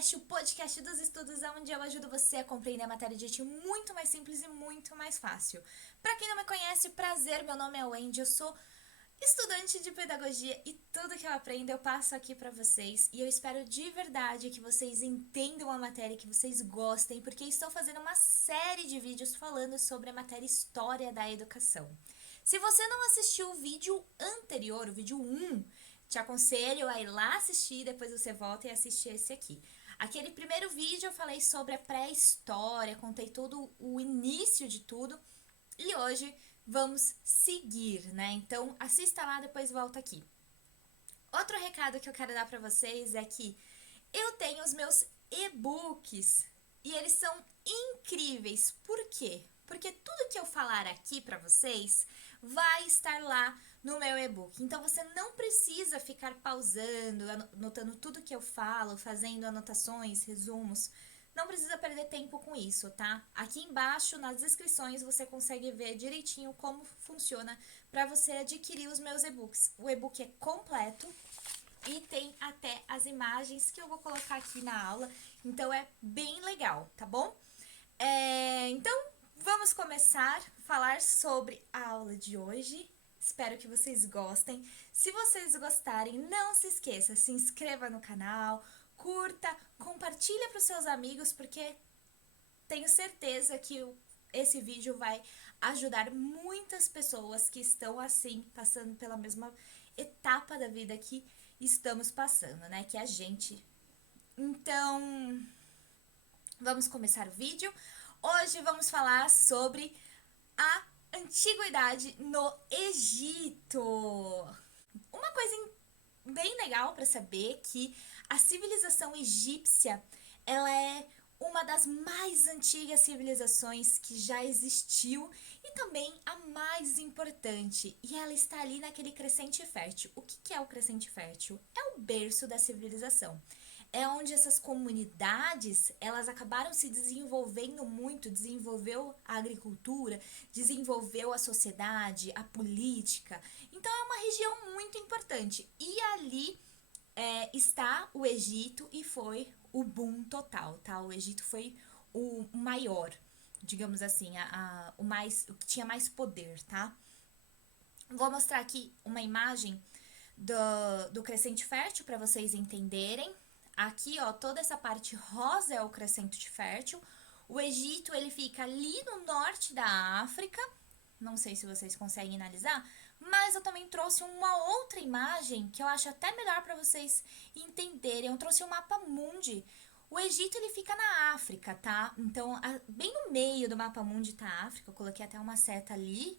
Cast, o podcast dos estudos, onde eu ajudo você a compreender a matéria de jeito muito mais simples e muito mais fácil. Para quem não me conhece, prazer, meu nome é Wendy, eu sou estudante de pedagogia e tudo que eu aprendo eu passo aqui para vocês. E eu espero de verdade que vocês entendam a matéria, que vocês gostem, porque estou fazendo uma série de vídeos falando sobre a matéria História da Educação. Se você não assistiu o vídeo anterior, o vídeo 1, te aconselho a ir lá assistir, depois você volta e assiste esse aqui. Aquele primeiro vídeo eu falei sobre a pré-história, contei todo o início de tudo e hoje vamos seguir, né? Então assista lá, depois volta aqui. Outro recado que eu quero dar para vocês é que eu tenho os meus e-books e eles são incríveis. Por quê? Porque tudo que eu falar aqui para vocês vai estar lá no meu e-book. Então você não precisa ficar pausando, anotando tudo que eu falo, fazendo anotações, resumos. Não precisa perder tempo com isso, tá? Aqui embaixo nas descrições você consegue ver direitinho como funciona para você adquirir os meus e-books. O e-book é completo e tem até as imagens que eu vou colocar aqui na aula, então é bem legal, tá bom? Então, vamos começar a falar sobre a aula de hoje. Espero que vocês gostem. Se vocês gostarem, não se esqueça, se inscreva no canal, curta, compartilha para os seus amigos, porque tenho certeza que esse vídeo vai ajudar muitas pessoas que estão assim, passando pela mesma etapa da vida que estamos passando, né? Que é a gente. Então, vamos começar o vídeo. Hoje vamos falar sobre a antiguidade no Egito. Uma coisa bem legal para saber que a civilização egípcia, ela é uma das mais antigas civilizações que já existiu e também a mais importante. E ela está ali naquele crescente fértil. O que é o crescente fértil? É o berço da civilização. É onde essas comunidades, elas acabaram se desenvolvendo muito, desenvolveu a agricultura, desenvolveu a sociedade, a política. Então é uma região muito importante. E ali está o Egito e foi o boom total, tá? O Egito foi o maior, digamos assim, o que tinha mais poder, tá? Vou mostrar aqui uma imagem do crescente fértil para vocês entenderem. Aqui, ó, toda essa parte rosa é o crescente fértil. O Egito, ele fica ali no norte da África. Não sei se vocês conseguem analisar, mas eu também trouxe uma outra imagem que eu acho até melhor para vocês entenderem. Eu trouxe o mapa mundi. O Egito, ele fica na África, tá? Então, bem no meio do mapa mundi tá a África. Eu coloquei até uma seta ali.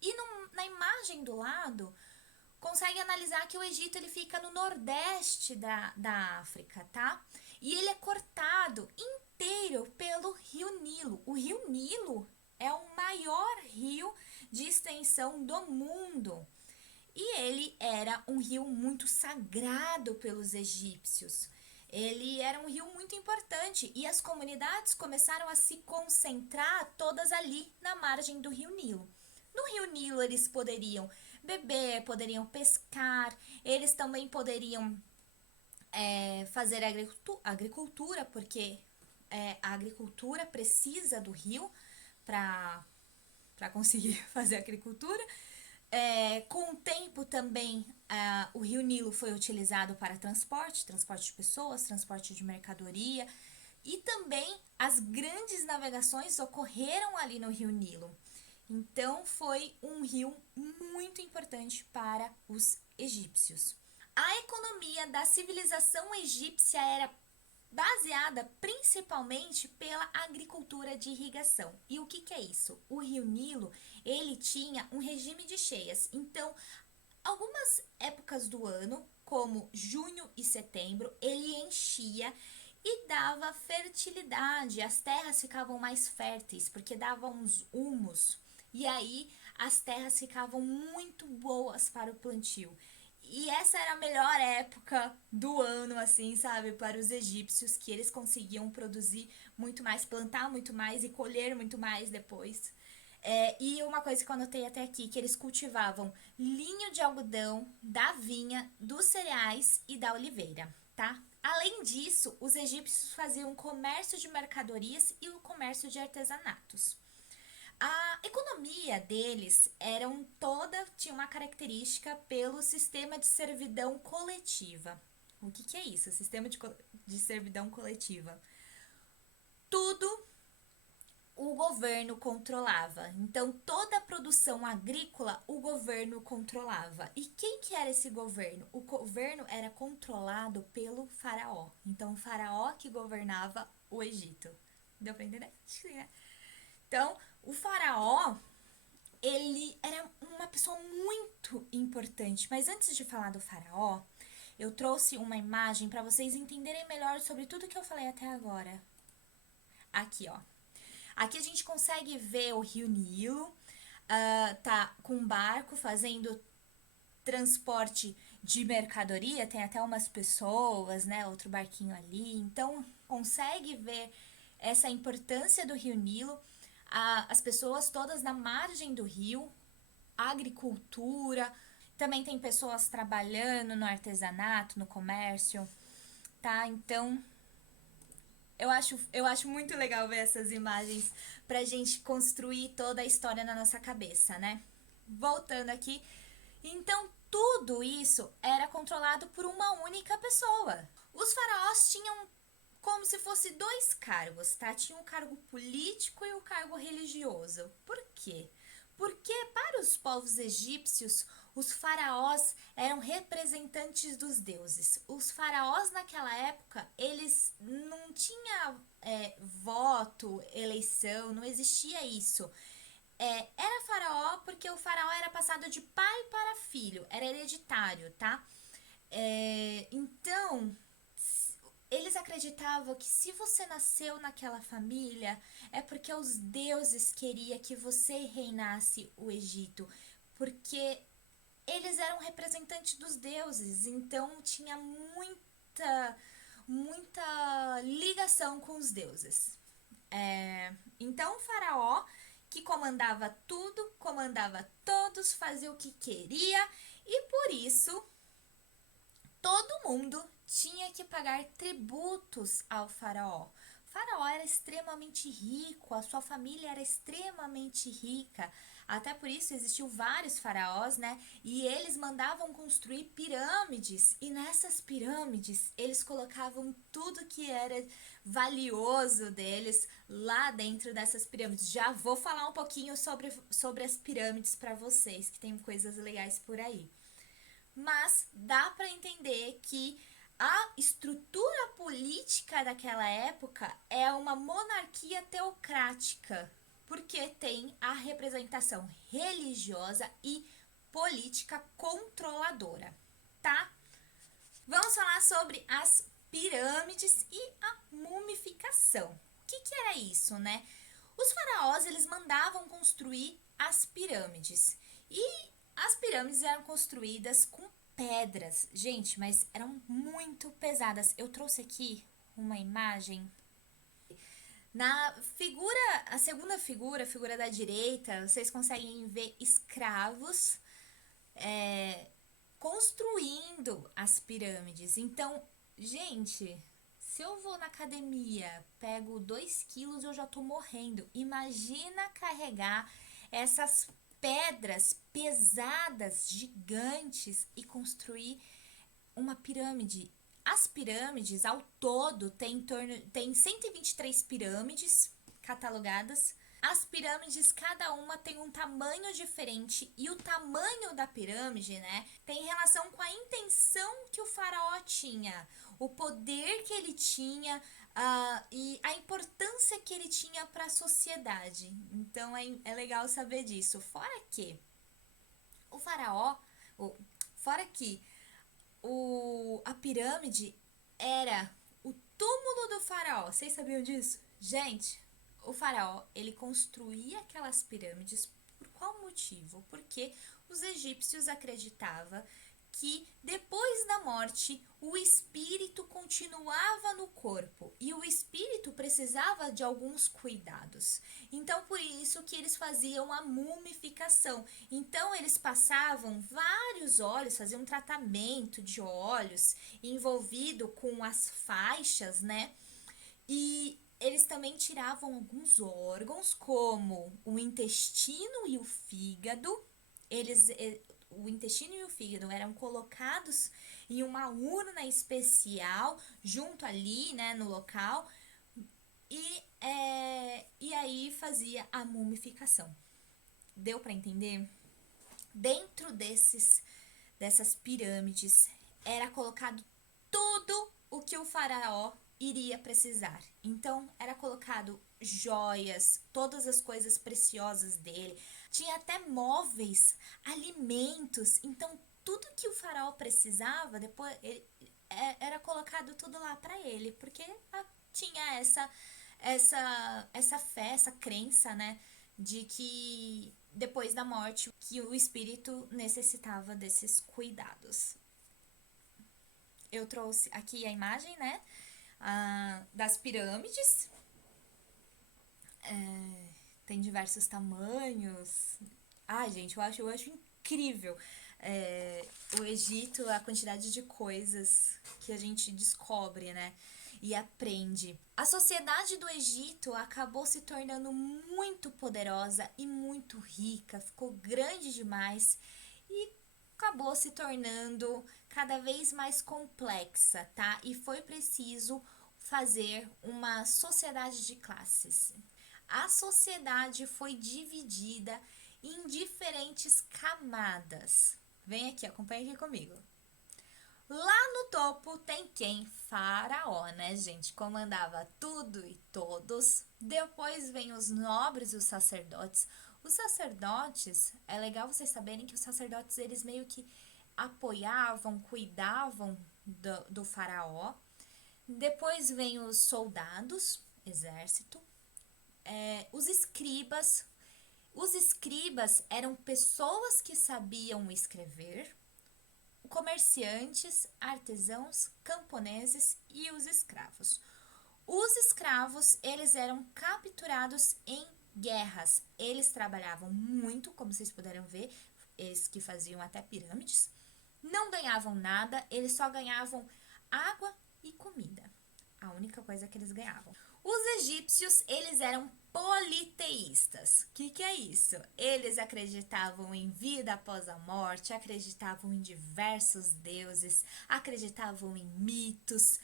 E na imagem do lado, consegue analisar que o Egito ele fica no nordeste da África, tá? E ele é cortado inteiro pelo Rio Nilo. O Rio Nilo é o maior rio de extensão do mundo. E ele era um rio muito sagrado pelos egípcios. Ele era um rio muito importante e as comunidades começaram a se concentrar todas ali na margem do Rio Nilo. No Rio Nilo eles poderiam beber, poderiam pescar, eles também poderiam fazer agricultura, porque a agricultura precisa do rio para conseguir fazer agricultura. Com o tempo também o Rio Nilo foi utilizado para transporte de pessoas, transporte de mercadoria e também as grandes navegações ocorreram ali no Rio Nilo. Então foi um rio muito importante para os egípcios. A economia da civilização egípcia era baseada principalmente pela agricultura de irrigação. E o que é isso? O Rio Nilo, ele tinha um regime de cheias. Então, algumas épocas do ano, como junho e setembro, ele enchia e dava fertilidade. As terras ficavam mais férteis porque davam uns humus. E aí as terras ficavam muito boas para o plantio. E essa era a melhor época do ano, assim, sabe, para os egípcios, que eles conseguiam produzir muito mais, plantar muito mais e colher muito mais depois. E uma coisa que eu anotei até aqui, que eles cultivavam linho de algodão, da vinha, dos cereais e da oliveira, tá? Além disso, os egípcios faziam comércio de mercadorias e o comércio de artesanatos. A economia deles tinha uma característica pelo sistema de servidão coletiva. O que é isso? Sistema de servidão coletiva. Tudo o governo controlava. Então, toda a produção agrícola o governo controlava. E quem que era esse governo? O governo era controlado pelo faraó. Então, o faraó que governava o Egito. Deu pra entender? Então, o faraó, ele era uma pessoa muito importante. Mas antes de falar do faraó, eu trouxe uma imagem para vocês entenderem melhor sobre tudo que eu falei até agora. Aqui, ó. Aqui a gente consegue ver o Rio Nilo, tá com um barco fazendo transporte de mercadoria, tem até umas pessoas, né, outro barquinho ali. Então, consegue ver essa importância do Rio Nilo, as pessoas todas na margem do rio, agricultura, também tem pessoas trabalhando no artesanato, no comércio, tá? Então, eu acho muito legal ver essas imagens pra gente construir toda a história na nossa cabeça, né? Voltando aqui, então tudo isso era controlado por uma única pessoa. Os faraós tinham como se fosse dois cargos, tá? Tinha o cargo político e o cargo religioso. Por quê? Porque para os povos egípcios, os faraós eram representantes dos deuses. Os faraós naquela época, eles não tinham voto, eleição, não existia isso. Era faraó porque o faraó era passado de pai para filho, era hereditário, tá? Então, eles acreditavam que se você nasceu naquela família, é porque os deuses queriam que você reinasse o Egito, porque eles eram representantes dos deuses, então tinha muita ligação com os deuses. Então o faraó, que comandava tudo, comandava todos, fazia o que queria, e por isso todo mundo tinha que pagar tributos ao faraó. O faraó era extremamente rico, a sua família era extremamente rica. Até por isso existiam vários faraós, né? E eles mandavam construir pirâmides. E nessas pirâmides eles colocavam tudo que era valioso deles lá dentro dessas pirâmides. Já vou falar um pouquinho sobre as pirâmides para vocês, que tem coisas legais por aí. Mas dá para entender que a estrutura política daquela época é uma monarquia teocrática, porque tem a representação religiosa e política controladora, tá? Vamos falar sobre as pirâmides e a mumificação. O que era isso, né? Os faraós, eles mandavam construir as pirâmides. E as pirâmides eram construídas com pedras. Gente, mas eram muito pesadas. Eu trouxe aqui uma imagem. Na figura, a segunda figura, a figura da direita, vocês conseguem ver escravos construindo as pirâmides. Então, gente, se eu vou na academia, pego 2 quilos, eu já tô morrendo. Imagina carregar essas pedras pesadas, gigantes e construir uma pirâmide. As pirâmides, ao todo, tem 123 pirâmides catalogadas. As pirâmides, cada uma tem um tamanho diferente e o tamanho da pirâmide, né, tem relação com a intenção que o faraó tinha, o poder que ele tinha e a importância que ele tinha para a sociedade. Então é legal saber disso. Fora que o faraó, fora que a pirâmide era o túmulo do faraó. Vocês sabiam disso? Gente, o faraó, ele construía aquelas pirâmides por qual motivo? Porque os egípcios acreditavam que depois da morte o espírito continuava no corpo e o espírito precisava de alguns cuidados. Então, por isso que eles faziam a mumificação. Então, eles passavam vários óleos, faziam um tratamento de óleos envolvido com as faixas, né? E eles também tiravam alguns órgãos, como o intestino e o fígado. O intestino e o fígado eram colocados em uma urna especial, junto ali, né, no local, e aí fazia a mumificação. Deu para entender? Dentro dessas pirâmides era colocado tudo o que o faraó iria precisar. Então, era colocado joias, todas as coisas preciosas dele. Tinha até móveis, alimentos. Então, tudo que o faraó precisava, depois era colocado tudo lá para ele, porque tinha essa fé, essa crença, né, de que depois da morte que o espírito necessitava desses cuidados. Eu trouxe aqui a imagem, né, das pirâmides. Tem diversos tamanhos. Ai, gente, eu acho incrível o Egito, a quantidade de coisas que a gente descobre, né? E aprende. A sociedade do Egito acabou se tornando muito poderosa e muito rica, ficou grande demais e acabou se tornando cada vez mais complexa, tá? E foi preciso fazer uma sociedade de classes. A sociedade foi dividida em diferentes camadas. Vem aqui, acompanha aqui comigo. Lá no topo tem quem? Faraó, né, gente? Comandava tudo e todos. Depois vem os nobres e os sacerdotes. Os sacerdotes, é legal vocês saberem que os sacerdotes, eles meio que apoiavam, cuidavam do faraó. Depois vem os soldados, exército. Os escribas. Os escribas eram pessoas que sabiam escrever, comerciantes, artesãos, camponeses e os escravos. Os escravos, eles eram capturados em guerras. Eles trabalhavam muito, como vocês puderam ver, eles que faziam até pirâmides. Não ganhavam nada, eles só ganhavam água e comida. A única coisa que eles ganhavam. Os egípcios, eles eram politeístas. O que é isso? Eles acreditavam em vida após a morte, acreditavam em diversos deuses, acreditavam em mitos.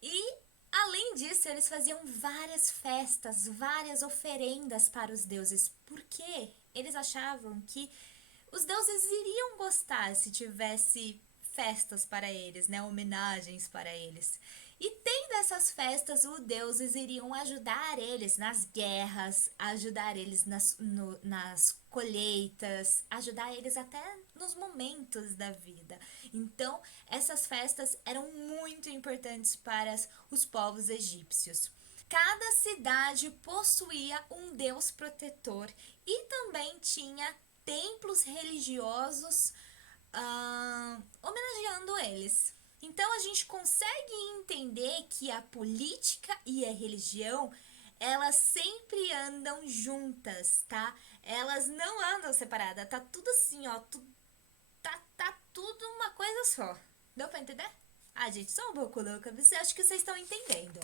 E, além disso, eles faziam várias festas, várias oferendas para os deuses. Porque eles achavam que os deuses iriam gostar se tivesse festas para eles, né? Homenagens para eles. E tendo essas festas, os deuses iriam ajudar eles nas guerras, ajudar eles nas colheitas, ajudar eles até nos momentos da vida. Então, essas festas eram muito importantes para os povos egípcios. Cada cidade possuía um deus protetor e também tinha templos religiosos homenageando eles. Então a gente consegue entender que a política e a religião, elas sempre andam juntas, tá? Elas não andam separadas, tá tudo assim, ó, tá tudo uma coisa só. Deu pra entender? Gente, sou um pouco louca, mas acho que vocês estão entendendo.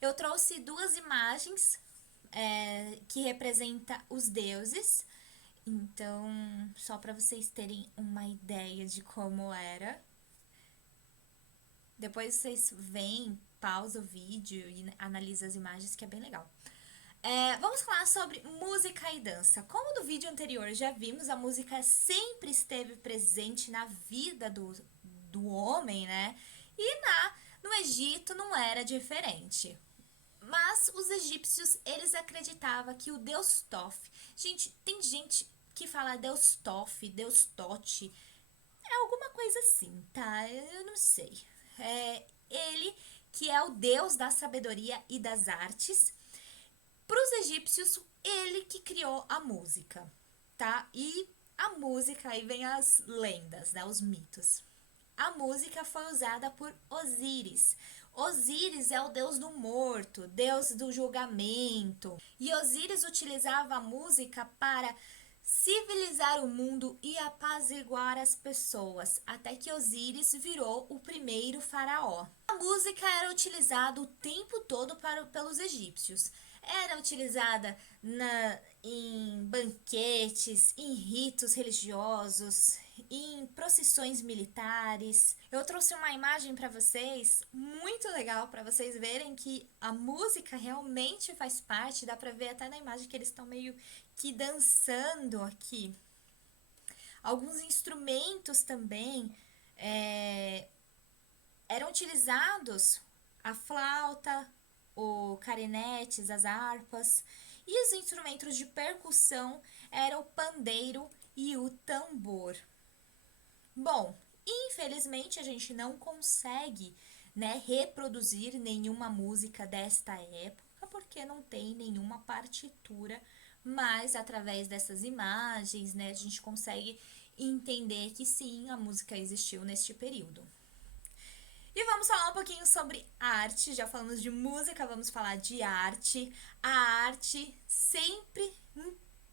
Eu trouxe duas imagens que representam os deuses. Então, só para vocês terem uma ideia de como era. Depois vocês veem, pausa o vídeo e analisa as imagens, que é bem legal. Vamos falar sobre música e dança. Como no vídeo anterior já vimos, a música sempre esteve presente na vida do homem, né? E no Egito não era diferente. Mas os egípcios, eles acreditavam que o deus Thoth... Gente, tem gente que fala deus Thoth, deus Tote. É alguma coisa assim, tá? Eu não sei. Ele, que é o deus da sabedoria e das artes. Para os egípcios, ele que criou a música, tá? E A música, aí vem as lendas, né, os mitos. A música foi usada por Osíris. Osíris é o deus do morto, deus do julgamento. E Osíris utilizava a música para civilizar o mundo e apaziguar as pessoas, até que Osíris virou o primeiro faraó. A música era utilizada o tempo todo pelos egípcios. Era utilizada em banquetes, em ritos religiosos, em procissões militares. Eu trouxe uma imagem para vocês muito legal para vocês verem que a música realmente faz parte. Dá para ver até na imagem que eles estão meio que dançando aqui. Alguns instrumentos também eram utilizados, a flauta, o clarinetes, as harpas, e os instrumentos de percussão eram o pandeiro e o tambor. Bom, infelizmente a gente não consegue, né, reproduzir nenhuma música desta época porque não tem nenhuma partitura, mas através dessas imagens, né, a gente consegue entender que sim, a música existiu neste período. E vamos falar um pouquinho sobre arte. Já falamos de música, vamos falar de arte. A arte sempre,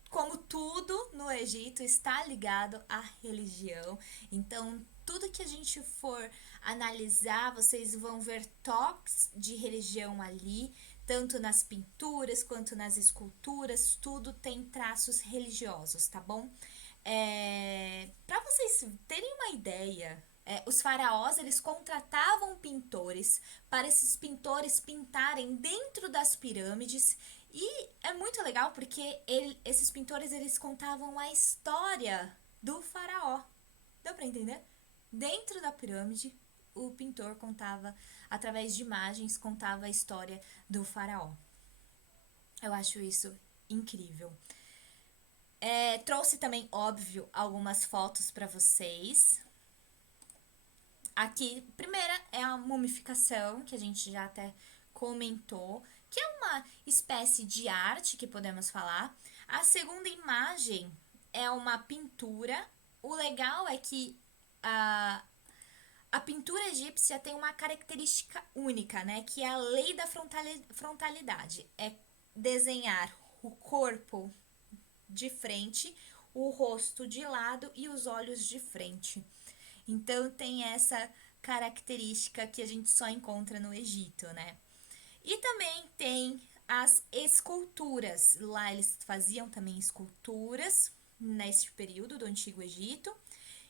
como tudo no Egito, está ligado à religião. Então, tudo que a gente for analisar, vocês vão ver toques de religião ali, tanto nas pinturas quanto nas esculturas, tudo tem traços religiosos, tá bom? Para vocês terem uma ideia, os faraós, eles contratavam pintores para esses pintores pintarem dentro das pirâmides. E é muito legal porque esses pintores, eles contavam a história do faraó. Deu para entender? Dentro da pirâmide, o pintor contava, através de imagens, contava a história do faraó. Eu acho isso incrível. Trouxe também, óbvio, algumas fotos para vocês. Aqui, primeira é a mumificação, que a gente já até comentou, que é uma espécie de arte que podemos falar. A segunda imagem é uma pintura. O legal é que a pintura egípcia tem uma característica única, né? Que é a lei da frontalidade. É desenhar o corpo de frente, o rosto de lado e os olhos de frente. Então tem essa característica que a gente só encontra no Egito, né? E também tem as esculturas. Lá eles faziam também esculturas nesse período do Antigo Egito.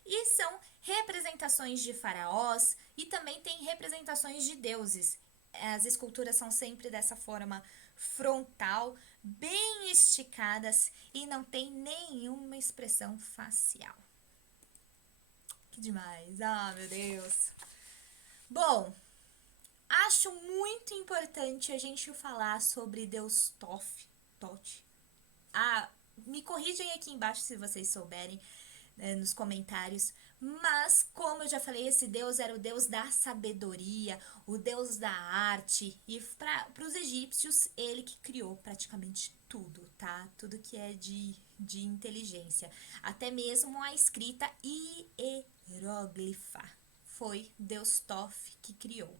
E são representações de faraós e também tem representações de deuses. As esculturas são sempre dessa forma frontal, bem esticadas e não tem nenhuma expressão facial. Que demais! Ah, meu Deus! Bom, acho muito importante a gente falar sobre Deus Thoth. Me corrijam aqui embaixo se vocês souberem, nos comentários. Mas, como eu já falei, esse Deus era o Deus da sabedoria, o Deus da arte. E para os egípcios, ele que criou praticamente tudo, tá? Tudo que é de inteligência. Até mesmo a escrita hieróglifa. Foi Deus Thoth que criou.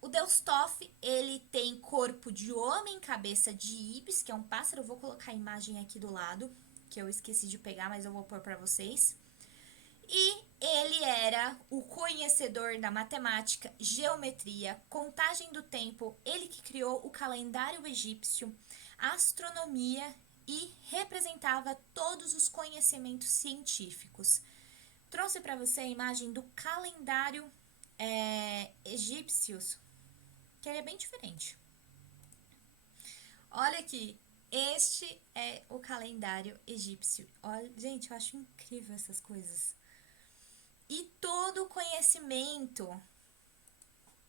O Deus Thoth, ele tem corpo de homem, cabeça de ibis, que é um pássaro. Eu vou colocar a imagem aqui do lado, que eu esqueci de pegar, mas eu vou pôr para vocês. E ele era o conhecedor da matemática, geometria, contagem do tempo, ele que criou o calendário egípcio, astronomia e representava todos os conhecimentos científicos. Trouxe para você a imagem do calendário egípcios, que ele é bem diferente. Olha aqui, este é o calendário egípcio. Olha, gente, eu acho incrível essas coisas. E todo o conhecimento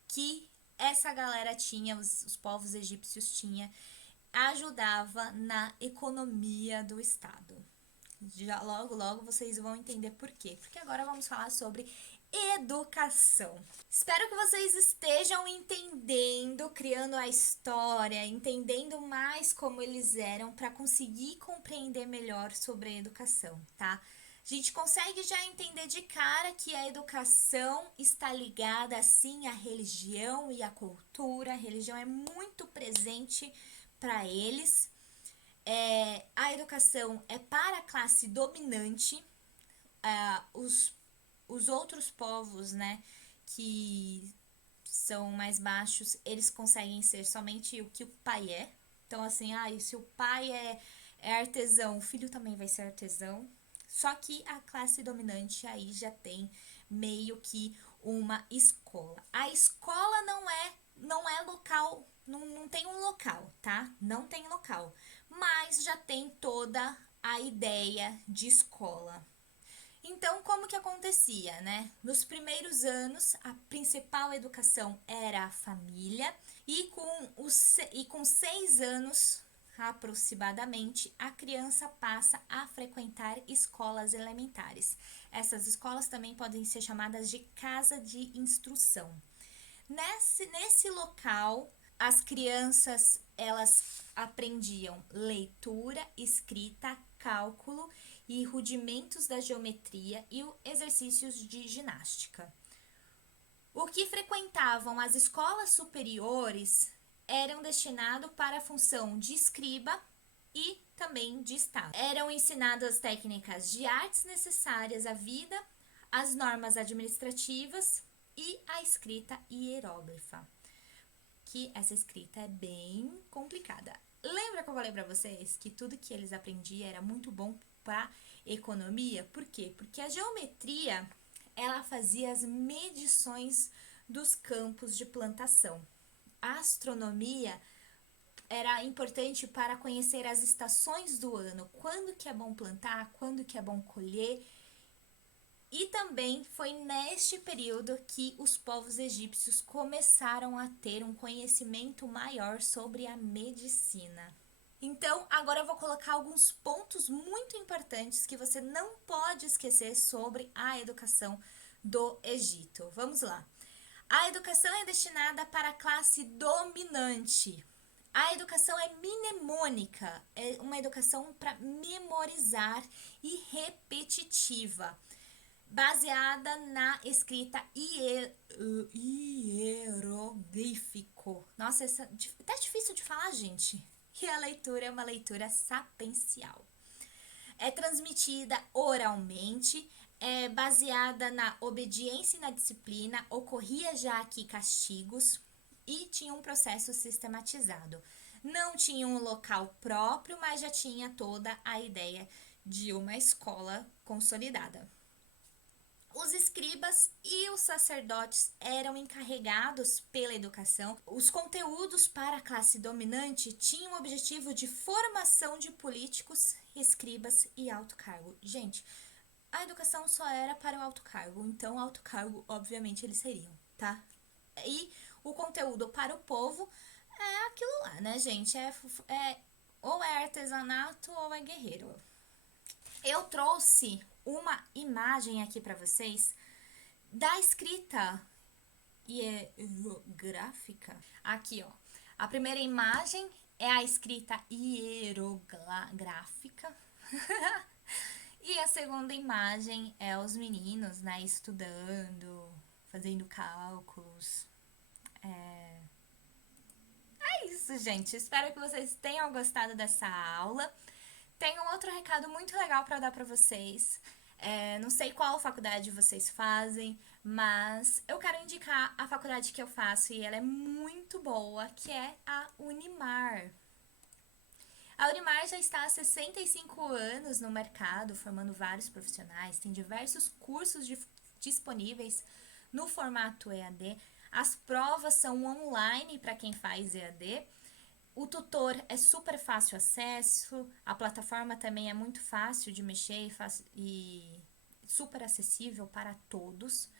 que essa galera tinha, os povos egípcios tinham, ajudava na economia do Estado. Já logo vocês vão entender por quê. Porque agora vamos falar sobre educação. Espero que vocês estejam entendendo, criando a história, entendendo mais como eles eram para conseguir compreender melhor sobre a educação, tá? A gente consegue já entender de cara que a educação está ligada, assim, à religião e à cultura. A religião é muito presente para eles. A educação é para a classe dominante. Os outros povos, né, que são mais baixos, eles conseguem ser somente o que o pai é. Então, assim, se o pai é artesão, o filho também vai ser artesão. Só que a classe dominante aí já tem meio que uma escola. A escola não é local, não tem um local, tá? Não tem local, mas já tem toda a ideia de escola. Então, como que acontecia, né? Nos primeiros anos, a principal educação era a família e com 6 anos, aproximadamente, a criança passa a frequentar escolas elementares. Essas escolas também podem ser chamadas de casa de instrução. Nesse local, as crianças, elas aprendiam leitura, escrita, cálculo e rudimentos da geometria e exercícios de ginástica. O que frequentavam as escolas superiores eram destinados para a função de escriba e também de Estado. Eram ensinadas técnicas de artes necessárias à vida, as normas administrativas e a escrita hieróglifa, que essa escrita é bem complicada. Lembra que eu falei para vocês que tudo que eles aprendiam era muito bom para economia? Por quê? Porque a geometria, ela fazia as medições dos campos de plantação. A astronomia era importante para conhecer as estações do ano, quando que é bom plantar, quando que é bom colher. E também foi neste período que os povos egípcios começaram a ter um conhecimento maior sobre a medicina. Então, agora eu vou colocar alguns pontos muito importantes que você não pode esquecer sobre a educação do Egito. Vamos lá. A educação é destinada para a classe dominante. A educação é mnemônica, é uma educação para memorizar e repetitiva, baseada na escrita hieroglífico. Nossa, essa tá difícil de falar, gente. E a leitura é uma leitura sapencial. É transmitida oralmente, é baseada na obediência e na disciplina, ocorria já aqui castigos e tinha um processo sistematizado. Não tinha um local próprio, mas já tinha toda a ideia de uma escola consolidada. Os escribas e os sacerdotes eram encarregados pela educação. Os conteúdos para a classe dominante tinham o objetivo de formação de políticos, escribas e alto cargo. Gente, a educação só era para o alto cargo, então alto cargo, obviamente, eles seriam, tá? E o conteúdo para o povo é aquilo lá, né, gente? Ou é artesanato ou é guerreiro. Eu trouxe uma imagem aqui para vocês da escrita hierográfica. Aqui, ó. A primeira imagem é a escrita hierográfica. E a segunda imagem é os meninos, né, estudando, fazendo cálculos. É isso, gente. Espero que vocês tenham gostado dessa aula. Tem um outro recado muito legal para dar para vocês. Não sei qual faculdade vocês fazem, mas eu quero indicar a faculdade que eu faço e ela é muito boa, que é a Unimar. A Unimar já está há 65 anos no mercado, formando vários profissionais, tem diversos cursos disponíveis no formato EAD. As provas são online para quem faz EAD. O tutor é super fácil acesso, a plataforma também é muito fácil de mexer e super acessível para todos.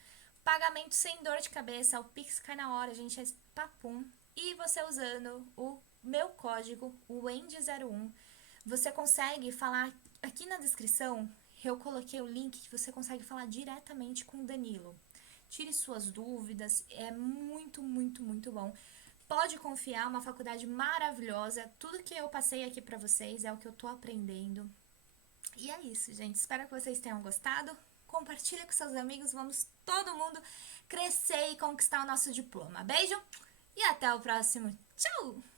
Pagamento sem dor de cabeça, o Pix cai na hora, gente, é papum. E você usando o meu código, o WENDY01, você consegue falar, aqui na descrição, eu coloquei o link que você consegue falar diretamente com o Danilo. tire suas dúvidas, é muito, muito, muito bom. Pode confiar, uma faculdade maravilhosa, tudo que eu passei aqui pra vocês é o que eu tô aprendendo. E é isso, gente, espero que vocês tenham gostado. Compartilha com seus amigos, vamos todo mundo crescer e conquistar o nosso diploma. Beijo e até o próximo. Tchau!